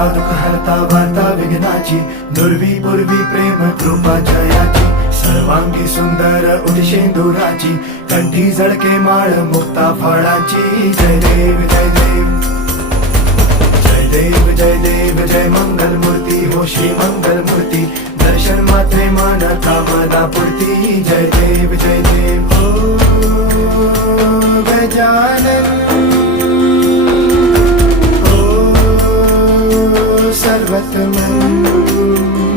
हरता दुःख हरता वार्ता विघ्नाची, दुर्वी पूर्वी प्रेम कृपा जयाची, सर्वांगी सुंदर उदिशेंदुराची, कंठी झळके माळ मुक्ता फळाची. जय देव जय देव जय देव जय देव जय मंगल मूर्ती हो श्री मंगल मूर्ती, दर्शन मात्रे मन कामना पूर्ती. जय देव जय देव हो गजानन हो सर्वतमन.